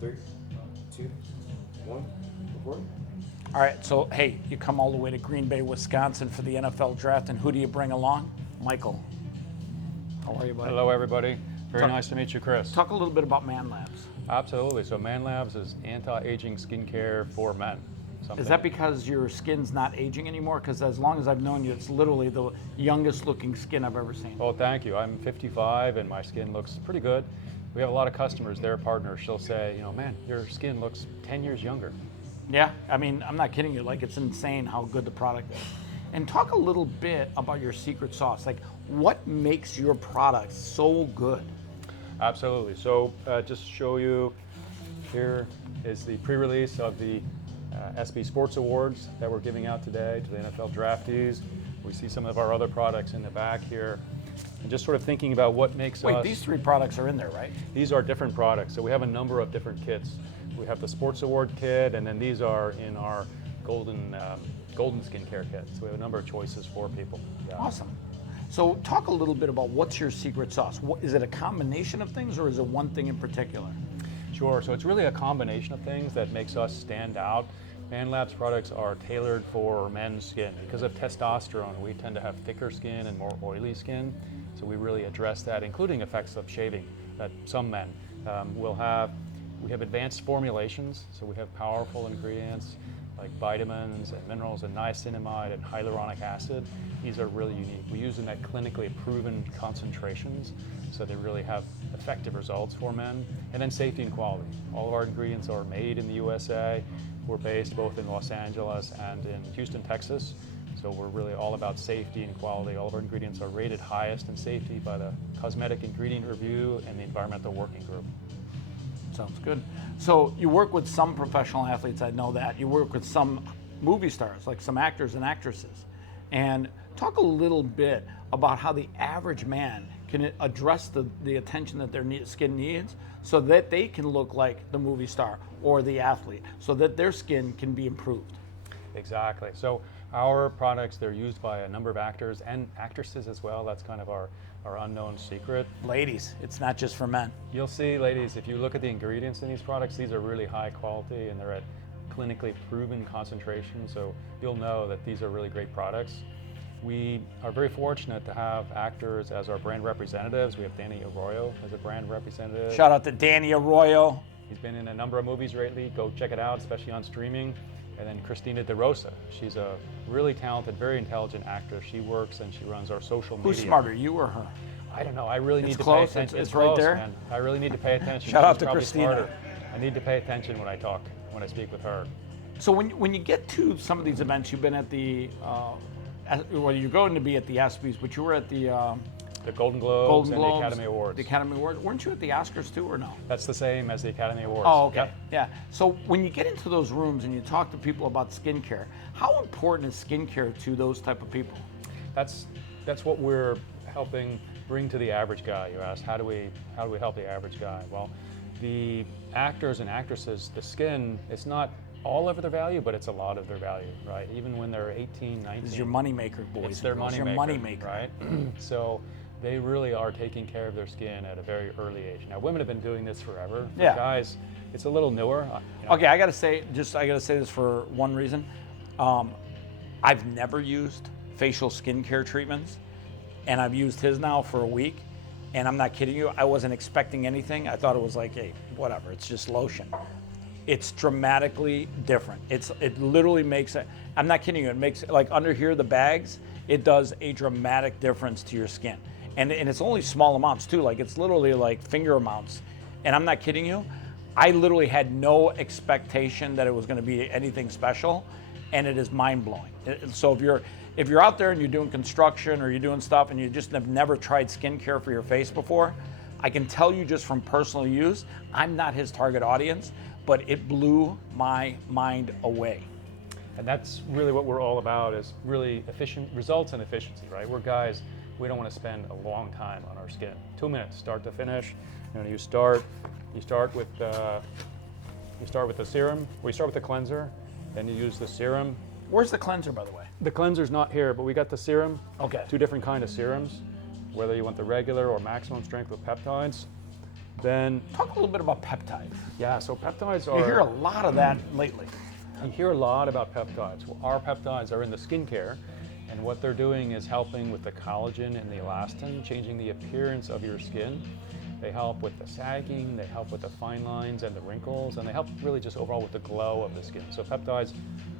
3, 2, 1, record. All right, so hey, you come all the way to Green Bay, Wisconsin for the NFL draft, and who do you bring along? Michael. How are you, buddy? Hello, everybody. Very nice to meet you, Chris. Talk a little bit about Man Labs. Absolutely. So Man Labs is anti-aging skincare for men. Is that because your skin's not aging anymore? Because as long as I've known you, it's literally the youngest looking skin I've ever seen. Well, thank you. I'm 55 and my skin looks pretty good. We have a lot of customers, their partners, she'll say, you know, man, your skin looks 10 years younger. Yeah, I mean, I'm not kidding you. Like, it's insane how good the product is. And talk a little bit about your secret sauce. Like, what makes your product so good? Absolutely. So just to show you, here is the pre-release of the SB Sports Awards that we're giving out today to the NFL draftees. We see some of our other products in the back here. And just sort of thinking about what makes us... Wait, these 3 products are in there, right? These are different products. So we have a number of different kits. We have the Sports Award kit, and then these are in our golden skincare kit. So we have a number of choices for people. Yeah. Awesome. So talk a little bit about what's your secret sauce. Is it a combination of things, or is it one thing in particular? Sure. So it's really a combination of things that makes us stand out. Man Labs products are tailored for men's skin. Because of testosterone, we tend to have thicker skin and more oily skin. So we really address that, including effects of shaving that some men will have. We have advanced formulations, so we have powerful ingredients like vitamins and minerals and niacinamide and hyaluronic acid. These are really unique. We use them at clinically proven concentrations, so they really have effective results for men. And then safety and quality. All of our ingredients are made in the USA. We're based both in Los Angeles and in Houston, Texas. So we're really all about safety and quality. All of our ingredients are rated highest in safety by the Cosmetic Ingredient Review and the Environmental Working Group. Sounds good. So you work with some professional athletes, I know that. You work with some movie stars, like some actors and actresses. And talk a little bit about how the average man can address the attention that their skin needs so that they can look like the movie star or the athlete, so that their skin can be improved. Exactly. So our products, they're used by a number of actors and actresses as well. That's kind of our unknown secret. Ladies, it's not just for men. You'll see, ladies, if you look at the ingredients in these products, these are really high quality and they're at clinically proven concentrations. So you'll know that these are really great products. We are very fortunate to have actors as our brand representatives. We have Danny Arroyo as a brand representative. Shout out to Danny Arroyo. He's been in a number of movies lately. Go check it out, especially on streaming. And then Christina DeRosa. She's a really talented, very intelligent actor. She works and she runs our social media. Who's smarter, you or her? I don't know. I really need to close. pay attention. It's close, right there. Man. I really need to pay attention. Shout out She's to probably Christina. smarter. I need to pay attention when I speak with her. So when you get to some of these events, you've been at the, well, you're going to be at the ESPYs, but you were at the Golden Globes and the Academy Awards. The Academy Awards. Weren't you at the Oscars too, or no? That's the same as the Academy Awards. Oh, okay. Yep. Yeah. So when you get into those rooms and you talk to people about skincare, how important is skincare to those type of people? That's what we're helping bring to the average guy. You asked, how do we help the average guy? Well, the actors and actresses, the skin, it's not all of their value, but it's a lot of their value, right? Even when they're 18, 19. This is your moneymaker, boys. It's their money maker, right? So they really are taking care of their skin at a very early age. Now, women have been doing this forever. For guys, it's a little newer. Okay, I gotta say this for one reason. I've never used facial skincare treatments, and I've used his now for a week, and I'm not kidding you. I wasn't expecting anything. I thought it was like, hey, whatever. It's just lotion. It's dramatically different. It literally makes it. I'm not kidding you. It makes, like under here, the bags. It does a dramatic difference to your skin. And it's only small amounts too, like it's literally like finger amounts. And I'm not kidding you, I literally had no expectation that it was gonna be anything special, and it is mind-blowing. So if you're out there and you're doing construction or you're doing stuff and you just have never tried skincare for your face before, I can tell you just from personal use, I'm not his target audience, but it blew my mind away. And that's really what we're all about, is really efficient results and efficiency, right? We're guys, we don't want to spend a long time on our skin. 2 minutes, start to finish. You start with the serum. We start with the cleanser, then you use the serum. Where's the cleanser, by the way? The cleanser's not here, but we got the serum. Okay. 2 different kind of serums, whether you want the regular or maximum strength with peptides. Then, Talk a little bit about peptides. yeah, so peptides You are... hear a lot of that lately. You hear a lot about peptides. Well, our peptides are in the skincare, and what they're doing is helping with the collagen and the elastin, changing the appearance of your skin. They help with the sagging, they help with the fine lines and the wrinkles, and they help really just overall with the glow of the skin. So peptides,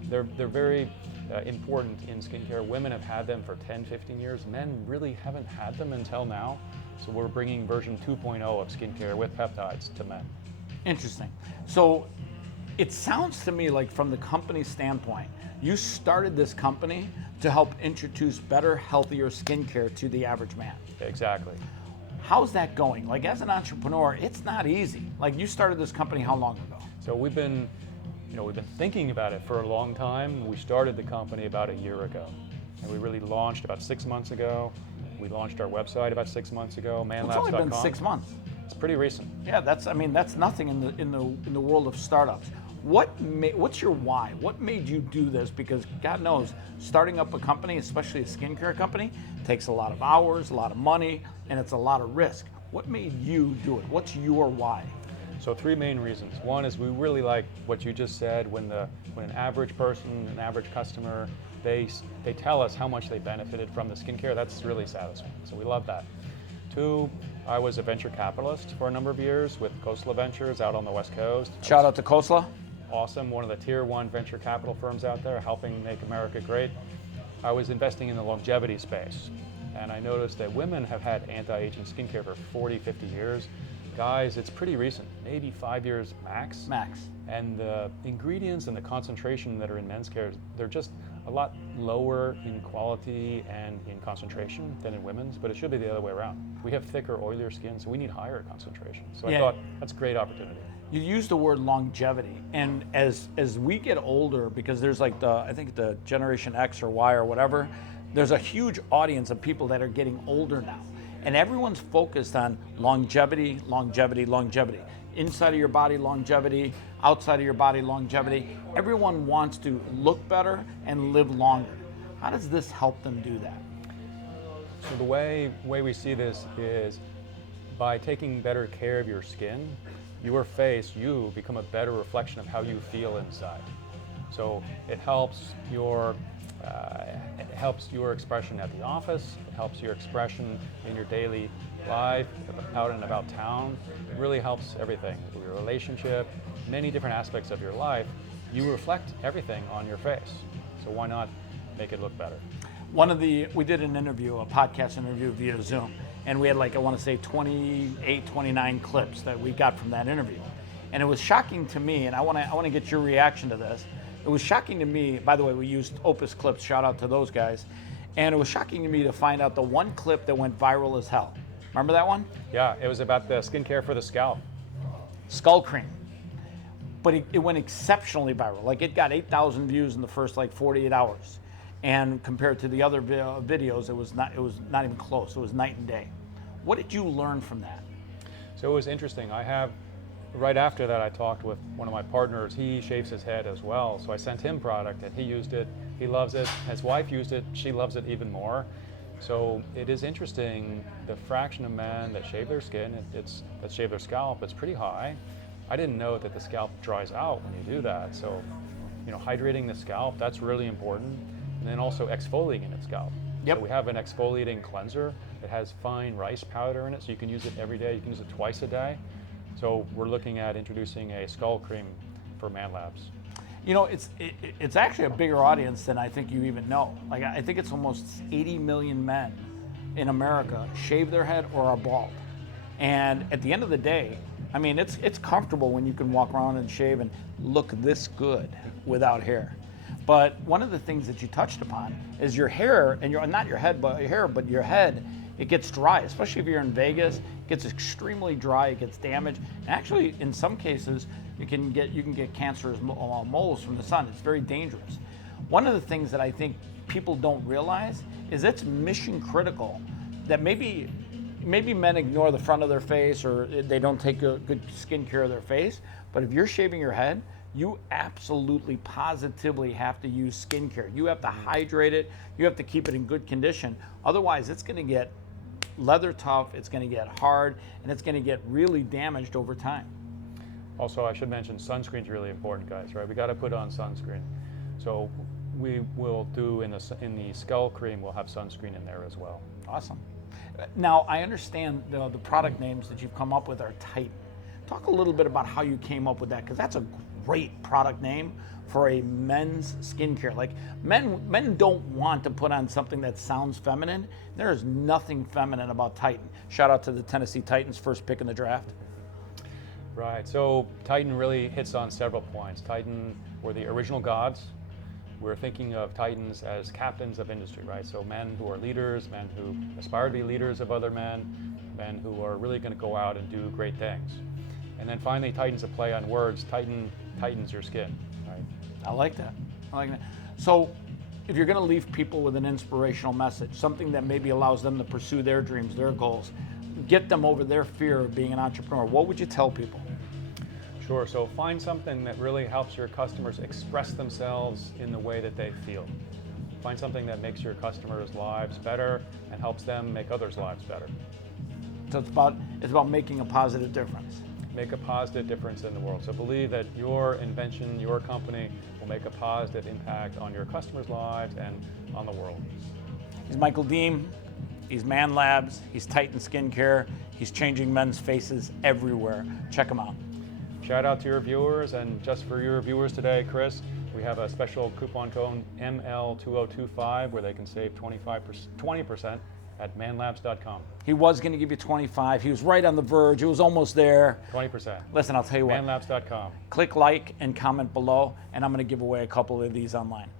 they're very important in skincare. Women have had them for 10, 15 years. Men really haven't had them until now. So we're bringing version 2.0 of skincare with peptides to men. Interesting. So it sounds to me like from the company standpoint, you started this company to help introduce better, healthier skincare to the average man. Exactly. How's that going? Like as an entrepreneur, it's not easy. Like you started this company how long ago? So we've been thinking about it for a long time. We started the company about a year ago, and we really launched about 6 months ago. We launched our website about 6 months ago, manlabs.com. It's only been 6 months. It's pretty recent. Yeah, that's nothing in the world of startups. What's your why? What made you do this? Because God knows, starting up a company, especially a skincare company, takes a lot of hours, a lot of money, and it's a lot of risk. What made you do it? What's your why? So 3 main reasons. One is we really like what you just said. When an average person, an average customer, they tell us how much they benefited from the skincare, that's really satisfying. So we love that. 2, I was a venture capitalist for a number of years with Khosla Ventures out on the West Coast. Shout out to Khosla. Awesome, one of the tier 1 venture capital firms out there helping make America great. I was investing in the longevity space, and I noticed that women have had anti-aging skincare for 40, 50 years. Guys, it's pretty recent, maybe 5 years max. Max. And the ingredients and the concentration that are in men's care, they're just a lot lower in quality and in concentration than in women's, but it should be the other way around. We have thicker, oilier skin, so we need higher concentration. So I thought that's a great opportunity. You use the word longevity, and as we get older, because there's like I think the Generation X or Y or whatever, there's a huge audience of people that are getting older now. And everyone's focused on longevity, longevity, longevity. Inside of your body, longevity. Outside of your body, longevity. Everyone wants to look better and live longer. How does this help them do that? So the way we see this is by taking better care of your skin, your face, you become a better reflection of how you feel inside. So it helps your expression at the office, it helps your expression in your daily life, out and about town. It really helps everything, your relationship, many different aspects of your life. You reflect everything on your face. So why not make it look better? We did an interview, a podcast interview via Zoom, and we had I want to say 28, 29 clips that we got from that interview. And it was shocking to me, and I want to get your reaction to this. It was shocking to me, by the way, we used Opus Clips, shout out to those guys, and it was shocking to me to find out the one clip that went viral as hell. Remember that one? Yeah, it was about the skincare for the scalp. Skull cream. But it went exceptionally viral. It got 8,000 views in the first 48 hours. And compared to the other videos, it was not even close. It was night and day. What did you learn from that? So it was interesting. Right after that, I talked with one of my partners. He shaves his head as well. So I sent him product and he used it. He loves it. His wife used it. She loves it even more. So it is interesting, the fraction of men that shave their skin, that shave their scalp, it's pretty high. I didn't know that the scalp dries out when you do that. So, hydrating the scalp, that's really important. And then also exfoliating the scalp. Yep. So we have an exfoliating cleanser. It has fine rice powder in it, so you can use it every day. You can use it twice a day. So we're looking at introducing a skull cream for Man Labs. It's actually a bigger audience than I think you even know. I think it's almost 80 million men in America shave their head or are bald. And at the end of the day, it's comfortable when you can walk around and shave and look this good without hair. But one of the things that you touched upon is your hair, and not your head, but your hair, but your head, it gets dry, especially if you're in Vegas. It gets extremely dry, it gets damaged. And actually, in some cases, you can get cancerous moles from the sun. It's very dangerous. One of the things that I think people don't realize is it's mission critical that maybe men ignore the front of their face or they don't take good skin care of their face. But if you're shaving your head, you absolutely positively have to use skincare. You have to hydrate it. You have to keep it in good condition. Otherwise, it's going to get leather tough, it's going to get hard, and it's going to get really damaged over time. Also, I should mention sunscreen's really important, guys, right? We got to put on sunscreen. So we will do in the skull cream, we'll have sunscreen in there as well. Awesome. Now, I understand the product names that you've come up with are Titan. Talk a little bit about how you came up with that, because that's a great product name for a men's skincare. Like men don't want to put on something that sounds feminine. There is nothing feminine about Titan. Shout out to the Tennessee Titans, first pick in the draft. Right, so Titan really hits on several points. Titan were the original gods. We're thinking of Titans as captains of industry, right? So men who are leaders, men who aspire to be leaders of other men who are really going to go out and do great things. And then finally, Titan's a play on words. Tightens your skin, right? I like that. So if you're going to leave people with an inspirational message, something that maybe allows them to pursue their dreams, their goals, get them over their fear of being an entrepreneur, what would you tell people? Sure, so find something that really helps your customers express themselves in the way that they feel. Find something that makes your customers' lives better and helps them make others' lives better. So it's about making a positive difference. Make a positive difference in the world. So believe that your invention, your company will make a positive impact on your customers' lives and on the world. He's Michael Deem. He's Man Labs. He's Titan Skincare. He's changing men's faces everywhere. Check him out. Shout out to your viewers, and just for your viewers today, Chris, we have a special coupon code ML2025 where they can save 20% at manlabs.com. He was going to give you 25. He was right on the verge. It was almost there. 20%. Listen, I'll tell you what. Manlabs.com. Click like and comment below, and I'm going to give away a couple of these online.